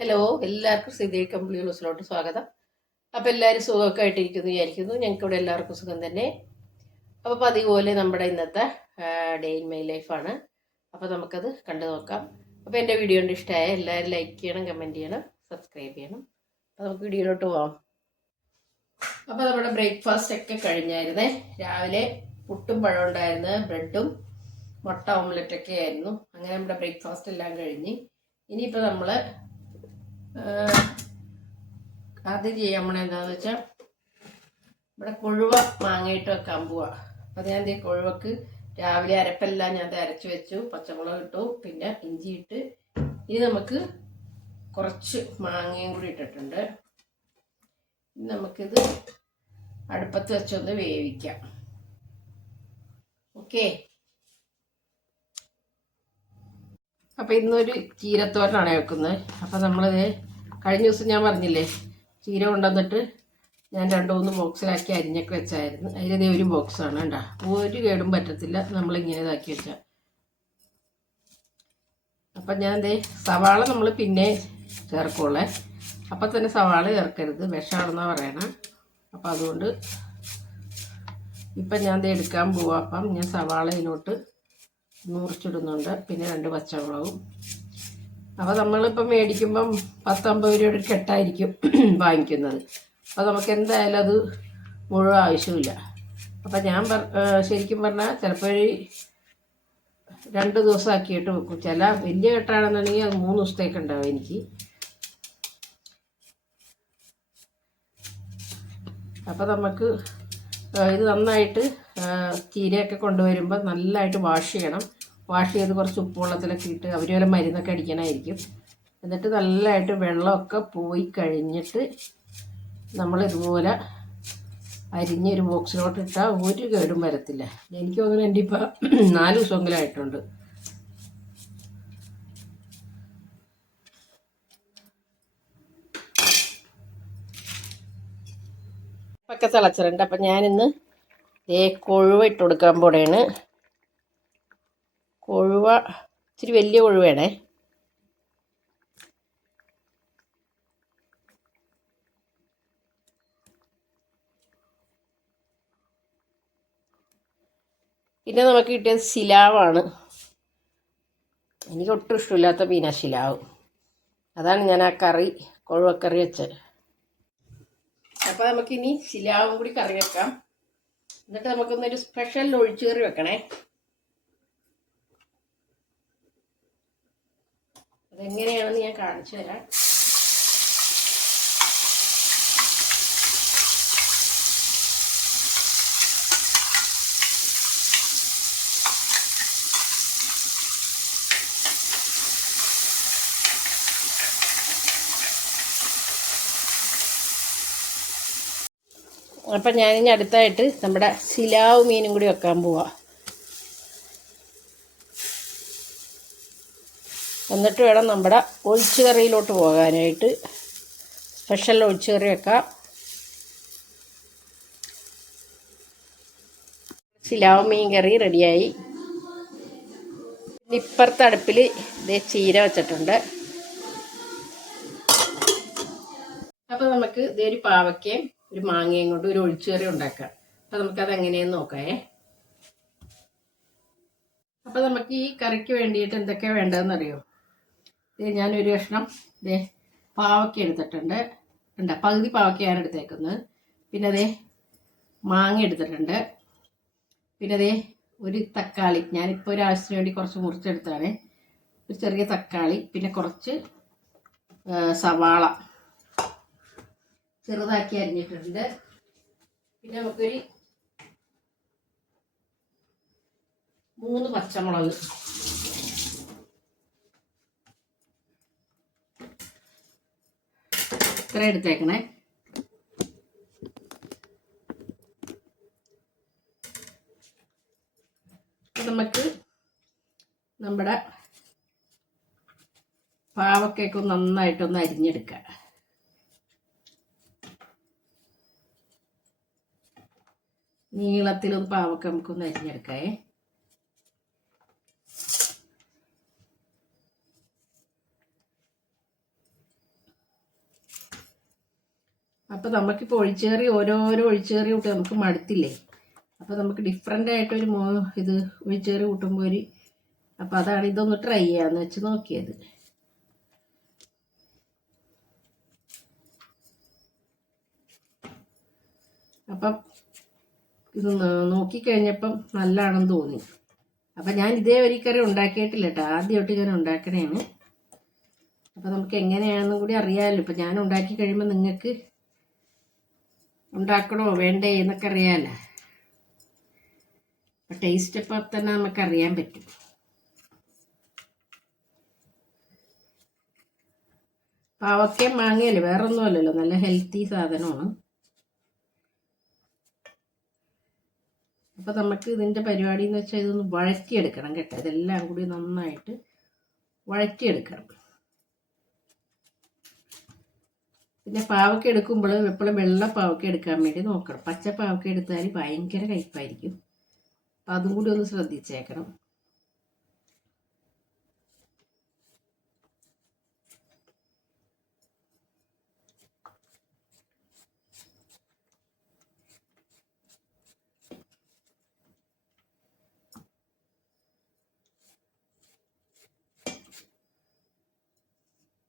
Hello, എല്ലാവർക്കും സിദ്ധി കമ്പിളി ഹൗസിലോട്ട് സ്വാഗതം. അപ്പോൾ എല്ലാവരും സുഖമൊക്കെ ആയിട്ടിരിക്കുന്നു വിചാരിക്കുന്നു. ഞങ്ങൾക്കിവിടെ എല്ലാവർക്കും സുഖം തന്നെ. അപ്പോൾ അതുപോലെ നമ്മുടെ ഇന്നത്തെ ഡേ ഇൻ മൈ ലൈഫാണ്. അപ്പോൾ നമുക്കത് കണ്ടു നോക്കാം. അപ്പോൾ എൻ്റെ വീഡിയോ കൊണ്ട് ഇഷ്ടമായ എല്ലാവരും ലൈക്ക് ചെയ്യണം, കമൻറ്റ് ചെയ്യണം, സബ്സ്ക്രൈബ് ചെയ്യണം. അപ്പോൾ നമുക്ക് വീഡിയോയിലോട്ട് പോകാം. അപ്പോൾ നമ്മുടെ ബ്രേക്ക്ഫാസ്റ്റ് ഒക്കെ കഴിഞ്ഞായിരുന്നേ. രാവിലെ പുട്ടും പഴം ഉണ്ടായിരുന്നു, ബ്രെഡും മുട്ട ഓംലെറ്റൊക്കെ ആയിരുന്നു. അങ്ങനെ നമ്മുടെ ബ്രേക്ക്ഫാസ്റ്റ് എല്ലാം കഴിഞ്ഞ് ഇനിയിപ്പോൾ നമ്മൾ ആദ്യം ചെയ്യാൻ പോണ എന്താണെന്ന് വെച്ചാൽ ഇവിടെ കൊഴുവ മാങ്ങയിട്ട് വെക്കാൻ പോവാ. അപ്പം ഞാൻ കൊഴുവക്ക് രാവിലെ അരപ്പെല്ലാം ഞാൻ അരച്ച് വെച്ചു. പച്ചമുളക് ഇട്ടു, പിന്നെ ഇഞ്ചി ഇട്ട്. ഇനി നമുക്ക് കുറച്ച് മാങ്ങയും കൂടി ഇട്ടിട്ടുണ്ട്. ഇനി നമുക്കിത് അടുപ്പത്ത് വെച്ചൊന്ന് വേവിക്കാം. ഓക്കെ. അപ്പം ഇന്നൊരു ചീരത്തോരനാണ് വെക്കുന്നത്. അപ്പം നമ്മളിത് കഴിഞ്ഞ ദിവസം ഞാൻ പറഞ്ഞില്ലേ, ചീര കൊണ്ടുവന്നിട്ട് ഞാൻ 2-3 ബോക്സിലാക്കി അരിഞ്ഞൊക്കെ വെച്ചായിരുന്നു. അതിലിതേ ഒരു ബോക്സാണ് കേട്ടോ. ഒരു കേടും പറ്റത്തില്ല നമ്മളിങ്ങനെ ഇതാക്കി വെച്ചാൽ. അപ്പം ഞാൻ സവാള നമ്മൾ പിന്നെ ചേർക്കുള്ളേ. അപ്പം തന്നെ സവാള ചേർക്കരുത്, വിഷമാണെന്നാണ് പറയണം. അപ്പം അതുകൊണ്ട് ഇപ്പം ഞാൻ എടുക്കാൻ പോവാം. അപ്പം ഞാൻ സവാളയിലോട്ട് മുറിച്ചിടുന്നുണ്ട്, പിന്നെ 2 പച്ചമുളകും. അപ്പോൾ നമ്മളിപ്പം മേടിക്കുമ്പം 10-50 രൂപയുടെ ഒരു കെട്ടായിരിക്കും വാങ്ങിക്കുന്നത്. അപ്പോൾ നമുക്ക് എന്തായാലും അത് മുഴുവൻ ആവശ്യമില്ല. അപ്പം ഞാൻ ശരിക്കും പറഞ്ഞാൽ ചിലപ്പോൾ 2 ദിവസം ആക്കിയിട്ട് വെക്കും. ചില വലിയ കെട്ടാണെന്നുണ്ടെങ്കിൽ അത് 3 ദിവസത്തേക്ക് ഉണ്ടാവും എനിക്ക്. അപ്പോൾ നമുക്ക് ഇത് നന്നായിട്ട് ചീരയൊക്കെ കൊണ്ടുവരുമ്പോൾ നല്ലതായിട്ട് വാഷ് ചെയ്യണം. വാഷ് ചെയ്ത് കുറച്ച് ഉപ്പുവെള്ളത്തിലൊക്കെ ഇട്ട് അവർ വല്ല മരുന്നൊക്കെ അടിക്കണമായിരിക്കും. എന്നിട്ട് നല്ലതായിട്ട് വെള്ളമൊക്കെ പോയി കഴിഞ്ഞിട്ട് നമ്മളിതുപോലെ അരിഞ്ഞൊരു ബോക്സിലോട്ട് ഇട്ടാൽ ഒരു കേടും വരത്തില്ല. എനിക്ക് തോന്നുന്നു എൻ്റെ ഇപ്പം 4 ദിവസമെങ്കിലും ആയിട്ടുണ്ട്. ഒക്കെ തിളച്ചിട്ടുണ്ട്. അപ്പം ഞാനിന്ന് കൊഴുവ ഇട്ട് കൊടുക്കാൻ പോടെയാണ്. കൊഴുവ ഇച്ചിരി വലിയ കൊഴുവേണേ. പിന്നെ നമുക്ക് കിട്ടിയത് ശിലാവാണ്. എനിക്ക് ഒട്ടും ഇഷ്ടമില്ലാത്ത മീനാ ശിലാവ്. അതാണ് ഞാൻ ആ കറി, കൊഴുവക്കറി വെച്ചത്. അപ്പോൾ നമുക്കിനി ശിലാവും കൂടി കറി വെക്കാം. എന്നിട്ട് നമുക്കൊന്നൊരു സ്പെഷ്യൽ ഒഴിച്ചു കറി വെക്കണേ. അതെങ്ങനെയാണെന്ന് ഞാൻ കാണിച്ചു തരാം. അപ്പം ഞാനിനി അടുത്തായിട്ട് നമ്മുടെ ശിലാവ് മീനും കൂടി വെക്കാൻ പോവാം. എന്നിട്ട് വേണം നമ്മുടെ ഒഴിച്ചുകറിയിലോട്ട് പോകാനായിട്ട്. സ്പെഷ്യൽ ഒഴിച്ചുകറി വെക്കാം. ശിലാവ് മീൻ കറി റെഡിയായി. ഇപ്പുറത്തെ അടുപ്പിൽ ചീര വെച്ചിട്ടുണ്ട്. അപ്പോൾ നമുക്ക് ഒരു പാവയ്ക്കയും ഒരു മാങ്ങയും കൊണ്ട് ഒരു ഒഴിച്ചുകറി ഉണ്ടാക്കാം. അപ്പോൾ നമുക്കത് എങ്ങനെയെന്ന് നോക്കാമേ. അപ്പോൾ നമുക്ക് ഈ കറിക്ക് വേണ്ടിയിട്ട് എന്തൊക്കെയാണ് വേണ്ടതെന്ന് അറിയോ? ഞാനൊരു കഷ്ണം പാവയ്ക്ക എടുത്തിട്ടുണ്ട്. പകുതി പാവയ്ക്കയാണ് എടുത്തേക്കുന്നത്. പിന്നെ മാങ്ങ എടുത്തിട്ടുണ്ട്. പിന്നെ ഒരു തക്കാളി, ഞാനിപ്പോൾ ഒരു ആവശ്യത്തിന് വേണ്ടി കുറച്ച് മുറിച്ചെടുത്താണ്. ഒരു ചെറിയ തക്കാളി, പിന്നെ കുറച്ച് സവാള ചെറുതാക്കി അരിഞ്ഞിട്ടുണ്ട്. പിന്നെ നമുക്കൊരു 3 പച്ചമുളക്, ഇത്ര എടുത്തേക്കണേ. നമുക്ക് നമ്മുടെ പാവയ്ക്കൊക്കെ നന്നായിട്ടൊന്ന് അരിഞ്ഞെടുക്കാം. നീളത്തിലൊന്ന് പാവയ്ക്ക നമുക്കൊന്ന് അരിഞ്ഞെടുക്കാം. അപ്പോൾ നമുക്കിപ്പോൾ ഒഴിച്ചുകറി ഓരോരോ ഒഴിച്ചുകറി കൂട്ടി നമുക്ക് മടുത്തില്ലേ. അപ്പോൾ നമുക്ക് ഡിഫറെൻ്റ് ആയിട്ടൊരു ഇത് ഒഴിച്ചുകറി കൂട്ടുമ്പോൾ ഒരു അപ്പോൾ അതാണ് ഇതൊന്ന് ട്രൈ ചെയ്യാമെന്ന് വെച്ച് നോക്കിയത്. അപ്പം ഇത് നോക്കിക്കഴിഞ്ഞപ്പം നല്ലതാണെന്ന് തോന്നി. അപ്പം ഞാൻ ഇതേ ഒരു കറി ഉണ്ടാക്കിയിട്ടില്ല കേട്ടോ, ആദ്യമായിട്ട് ഞാൻ ഉണ്ടാക്കണേണ്. അപ്പം നമുക്ക് എങ്ങനെയാണെന്നും കൂടി അറിയാമല്ലോ. ഇപ്പം ഞാൻ ഉണ്ടാക്കി കഴിയുമ്പോൾ നിങ്ങൾക്ക് ഉണ്ടാക്കണോ വേണ്ടേ എന്നൊക്കെ അറിയാമല്ലോ. അപ്പം ടേസ്റ്റ് അപ്പം തന്നെ നമുക്കറിയാൻ പറ്റും. പാവക്കയും മാങ്ങയല്ലേ, വേറെ ഒന്നുമല്ലല്ലോ, നല്ല ഹെൽത്തി സാധനമാണ്. അപ്പോൾ നമുക്ക് ഇതിൻ്റെ പരിപാടി എന്ന് വെച്ചാൽ ഇതൊന്ന് വഴറ്റിയെടുക്കണം കേട്ടോ. ഇതെല്ലാം കൂടി നന്നായിട്ട് വഴറ്റിയെടുക്കണം. പിന്നെ പാവക്ക എടുക്കുമ്പോൾ എപ്പോഴും വെള്ള പാവക്ക എടുക്കാൻ വേണ്ടി നോക്കണം. പച്ച പാവക്ക എടുത്താൽ ഭയങ്കര കയ്പ്പായിരിക്കും. അപ്പം അതും കൂടി ഒന്ന് ശ്രദ്ധിച്ചേക്കണം.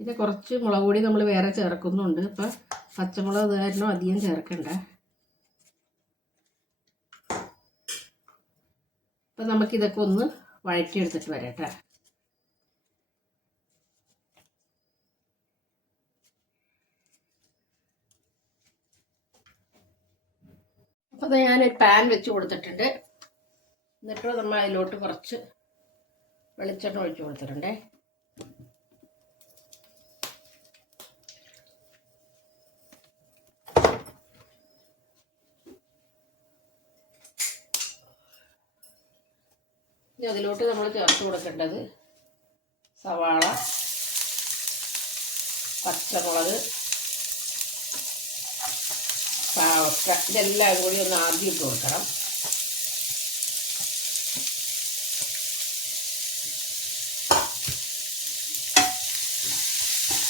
പിന്നെ കുറച്ച് മുളക് പൊടി നമ്മൾ വേറെ ചേർക്കുന്നുണ്ട്. അപ്പം പച്ചമുളക് കാരണം അധികം ചേർക്കണ്ട. അപ്പം നമുക്കിതൊക്കെ ഒന്ന് വഴറ്റിയെടുത്തിട്ട് വരാം കേട്ടോ. അപ്പോൾ ഞാനൊരു പാൻ വെച്ച് കൊടുത്തിട്ടുണ്ട്. എന്നിട്ട് നമ്മൾ അതിലോട്ട് കുറച്ച് വെളിച്ചെണ്ണ ഒഴിച്ച് കൊടുത്തിട്ടുണ്ടേ. ഇനി അതിലോട്ട് നമ്മൾ ചേർത്ത് കൊടുക്കേണ്ടത് സവാള, പച്ചമുളക്, പാവക്ക, ഇതെല്ലാം കൂടി ഒന്ന് ആദ്യം ഇട്ട് കൊടുക്കണം.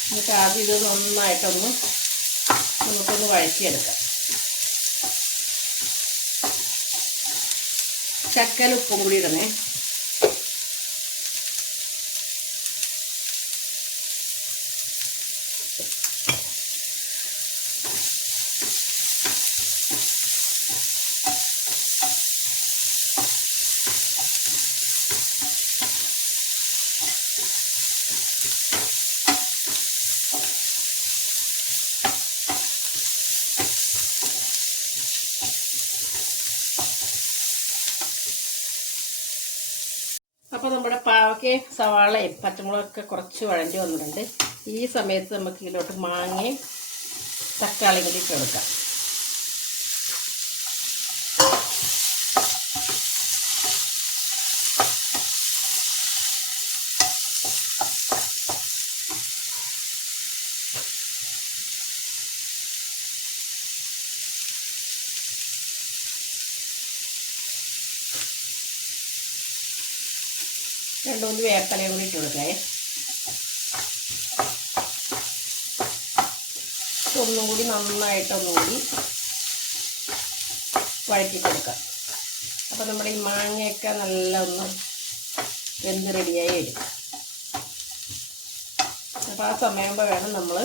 എന്നിട്ട് ആദ്യം ഇത് നന്നായിട്ടൊന്ന് നമുക്കൊന്ന് വഴറ്റിയെടുക്കാം. ശക്കല ഉപ്പും കൂടി ഇടണേ. അപ്പോൾ നമ്മുടെ പാവക്കയും സവാളയും പച്ചമുളകൊക്കെ കുറച്ച് വഴണ്ടി വന്നിട്ടുണ്ട്. ഈ സമയത്ത് നമുക്ക് ഇതിലോട്ട് മാങ്ങയും തക്കാളിയും കൂടി ഇട്ട് കൊടുക്കാം. രണ്ട് മൂന്ന് വേപ്പിലയും കൂടി ഇട്ട് കൊടുക്കേ. ഒന്നും കൂടി നന്നായിട്ടൊന്നുകൂടി വഴറ്റി കൊടുക്കാം. അപ്പോൾ നമ്മുടെ ഈ മാങ്ങയൊക്കെ നല്ല ഒന്ന് വെന്ത് റെഡിയായി വരും. അപ്പോൾ ആ സമയമാകുമ്പോൾ വേണം നമ്മൾ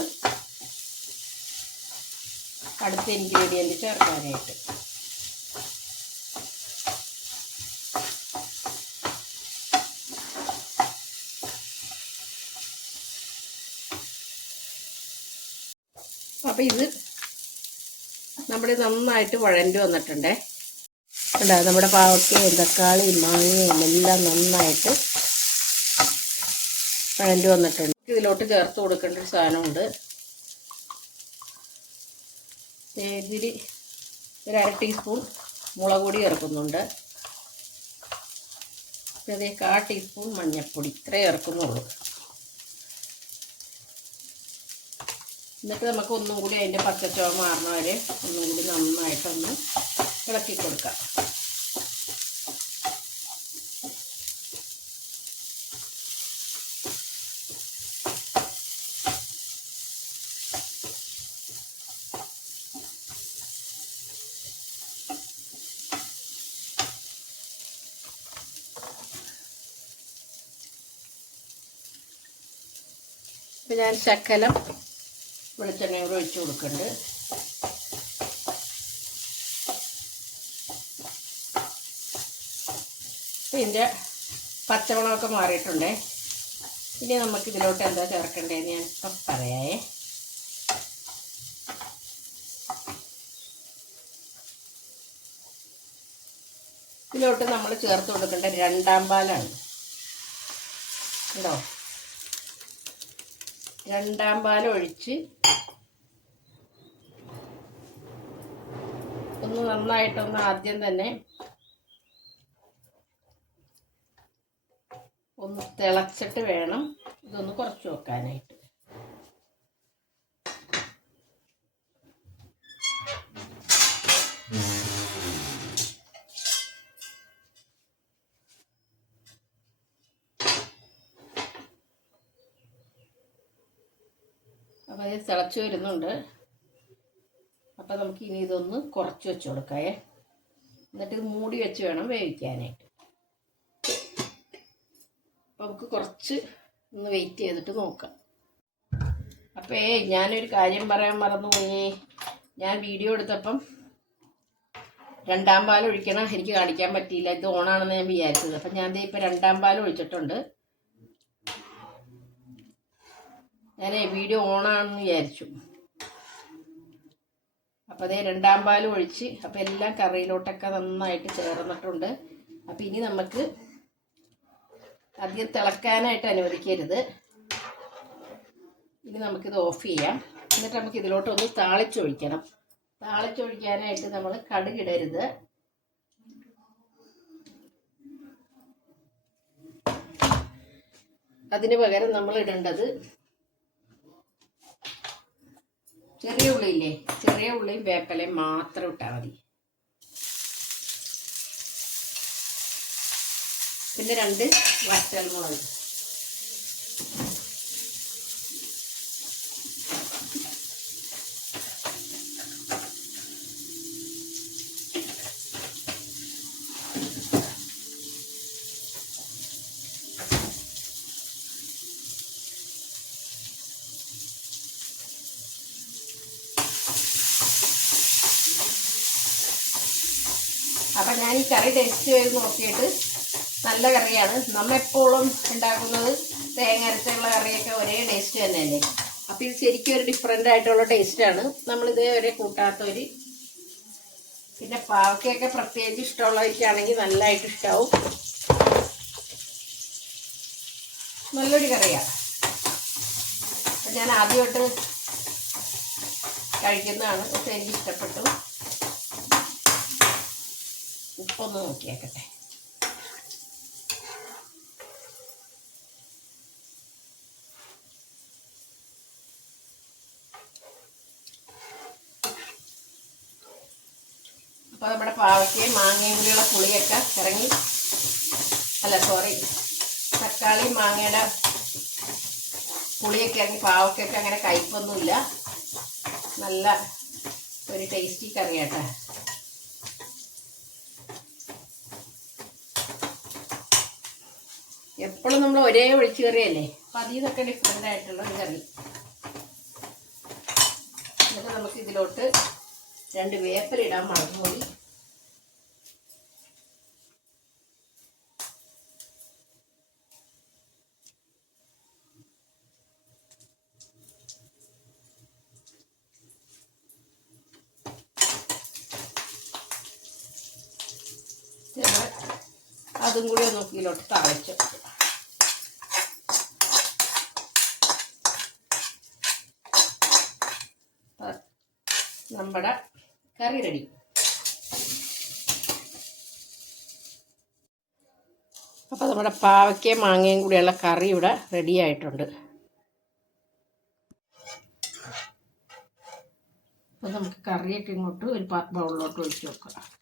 അടുത്ത ഇൻഗ്രീഡിയൻറ്റ് ചേർക്കാനായിട്ട്. അപ്പോൾ ഇത് നമ്മുടെ നന്നായിട്ട് വഴണ്ടി വന്നിട്ടുണ്ടേ. കണ്ടോ, നമ്മുടെ പാവക്കയും തക്കാളിയും മാങ്ങയും എല്ലാം നന്നായിട്ട് വഴണ്ടി വന്നിട്ടുണ്ട്. ഇതിലോട്ട് ചേർത്ത് കൊടുക്കേണ്ട ഒരു സാധനമുണ്ട്. ഇതിൽ ഒരു 1/2 ടീസ്പൂൺ മുളക് പൊടി ചേർക്കുന്നുണ്ട്. പിന്നെ 1/4 ടീസ്പൂൺ മഞ്ഞൾപ്പൊടി, ഇത്രേ ചേർക്കുന്നുള്ളൂ. എന്നിട്ട് നമുക്ക് ഒന്നും കൂടി അതിൻ്റെ പച്ചച്ചുവ മാറണ വരെ ഒന്നും കൂടി നന്നായിട്ടൊന്ന് ഇളക്കി കൊടുക്കാം. അപ്പോൾ ഞാൻ ശകലം വെളിച്ചെണ്ണയും കൂടെ ഒഴിച്ച് കൊടുക്കുന്നുണ്ട്. അപ്പോൾ ഇതിൻ്റെ പച്ചമണമൊക്കെ മാറിയിട്ടുണ്ടേ. ഇനി നമുക്കിതിലോട്ട് എന്താ ചേർക്കേണ്ടതെന്ന് ഞാൻ ഇപ്പം പറയാമേ. ഇതിലോട്ട് നമ്മൾ ചേർത്ത് കൊടുക്കേണ്ട 2-ാം പാലാണ് കേട്ടോ. 2-ാം പാൽ ഒഴിച്ച് ഒന്ന് നന്നായിട്ടൊന്ന് ആദ്യം തന്നെ ഒന്ന് തിളച്ചിട്ട് വേണം ഇതൊന്ന് കുറച്ച് വെക്കാനായിട്ട്. അപ്പോൾ ഇത് തിളച്ച് വരുന്നുണ്ട്. അപ്പോൾ നമുക്ക് ഇനി ഇതൊന്ന് കുറച്ച് വെച്ച് കൊടുക്കാമേ. എന്നിട്ട് ഇത് മൂടി വെച്ച് വേണം വേവിക്കാനായിട്ട്. അപ്പോൾ നമുക്ക് കുറച്ച് ഒന്ന് വെയിറ്റ് ചെയ്തിട്ട് നോക്കാം. അപ്പോൾ ഞാനൊരു കാര്യം പറയാൻ മറന്നുപോയി. ഞാൻ വീഡിയോ എടുത്തപ്പം 2-ാം പാൽ ഒഴിക്കണം എനിക്ക് കാണിക്കാൻ പറ്റിയില്ല. ഇത് ഓണാണെന്ന് ഞാൻ വിചാരിച്ചത്. അപ്പം ഞാൻ ഇപ്പോൾ 2-ാം പാൽ ഒഴിച്ചിട്ടുണ്ട്. ഞാൻ വീഡിയോ ഓണാണെന്ന് വിചാരിച്ചു. അപ്പോൾ അതേ 2-ാം പാൽ ഒഴിച്ച് അപ്പോൾ എല്ലാം കറിയിലോട്ടൊക്കെ നന്നായിട്ട് ചേർന്നിട്ടുണ്ട്. അപ്പോൾ ഇനി നമുക്ക് അധികം തിളക്കാനായിട്ട് അനുവദിക്കരുത്. ഇനി നമുക്കിത് ഓഫ് ചെയ്യാം. എന്നിട്ട് നമുക്ക് ഇതിലോട്ടൊന്ന് താളിച്ചൊഴിക്കണം. താളിച്ചൊഴിക്കാനായിട്ട് നമ്മൾ കടുകിടരുത്. അതിന് പകരം നമ്മൾ ഇടേണ്ടത് ചെറിയ ഉള്ളിയില്ലേ, ചെറിയ ഉള്ളിയും വേപ്പിലയും മാത്രം ഇട്ടാൽ മതി. പിന്നെ 2 വറ്റൽമുളക്. അപ്പം ഞാൻ ഈ കറി ടേസ്റ്റ് ചെയ്ത് നോക്കിയിട്ട് നല്ല കറിയാണ്. നമ്മളെപ്പോഴും ഉണ്ടാക്കുന്നത് തേങ്ങ അരച്ചുള്ള കറിയൊക്കെ ഒരേ ടേസ്റ്റ് തന്നെയല്ലേ. അപ്പോൾ ഇത് ശരിക്കും ഒരു ഡിഫറെൻ്റ് ആയിട്ടുള്ള ടേസ്റ്റാണ്. നമ്മളിതേവരെ കൂട്ടാത്തവർ. പിന്നെ പാവയ്ക്കൊക്കെ പ്രത്യേകിച്ച് ഇഷ്ടമുള്ളവർക്കാണെങ്കിൽ നല്ലതായിട്ട് ഇഷ്ടമാവും. നല്ലൊരു കറിയാണ്. അപ്പം ഞാൻ ആദ്യമായിട്ട് കഴിക്കുന്നതാണ്. പക്ഷെ എനിക്ക് ഇഷ്ടപ്പെട്ടു. ഉപ്പൊന്ന് നോക്കിയേക്കട്ടെ. അപ്പോൾ നമ്മുടെ പാവയ്ക്കയും മാങ്ങയും കൂടിയുള്ള പുളിയൊക്കെ ഇറങ്ങി, തക്കാളിയും മാങ്ങയുടെ പുളിയൊക്കെ ഇറങ്ങി പാവയ്ക്കൊക്കെ അങ്ങനെ കയ്പൊന്നുമില്ല. നല്ല ഒരു ടേസ്റ്റി കറിയാട്ടെ. എപ്പോഴും നമ്മൾ ഒരേ ഒഴിച്ച് കറിയല്ലേ. അപ്പം അതിൽ നിന്നൊക്കെ ഡിഫറെൻ്റ് ആയിട്ടുള്ള ഒരു കറി. എന്നിട്ട് നമുക്ക് ഇതിലോട്ട് 2 വേപ്പില ഇടാൻ മറന്നുപോയി. അതും കൂടി ഒന്ന് ഇതിലോട്ട് താളിച്ചു. നമ്മുടെ കറി റെഡി. അപ്പോൾ നമ്മുടെ പാവയ്ക്കയും മാങ്ങയും കൂടിയുള്ള കറി ഇവിടെ റെഡി ആയിട്ടുണ്ട്. അപ്പോൾ നമുക്ക് കറിയൊക്കെ ഇങ്ങോട്ട് ഒരു ബൗളിലോട്ട് ഒഴിച്ച് വെക്കാം.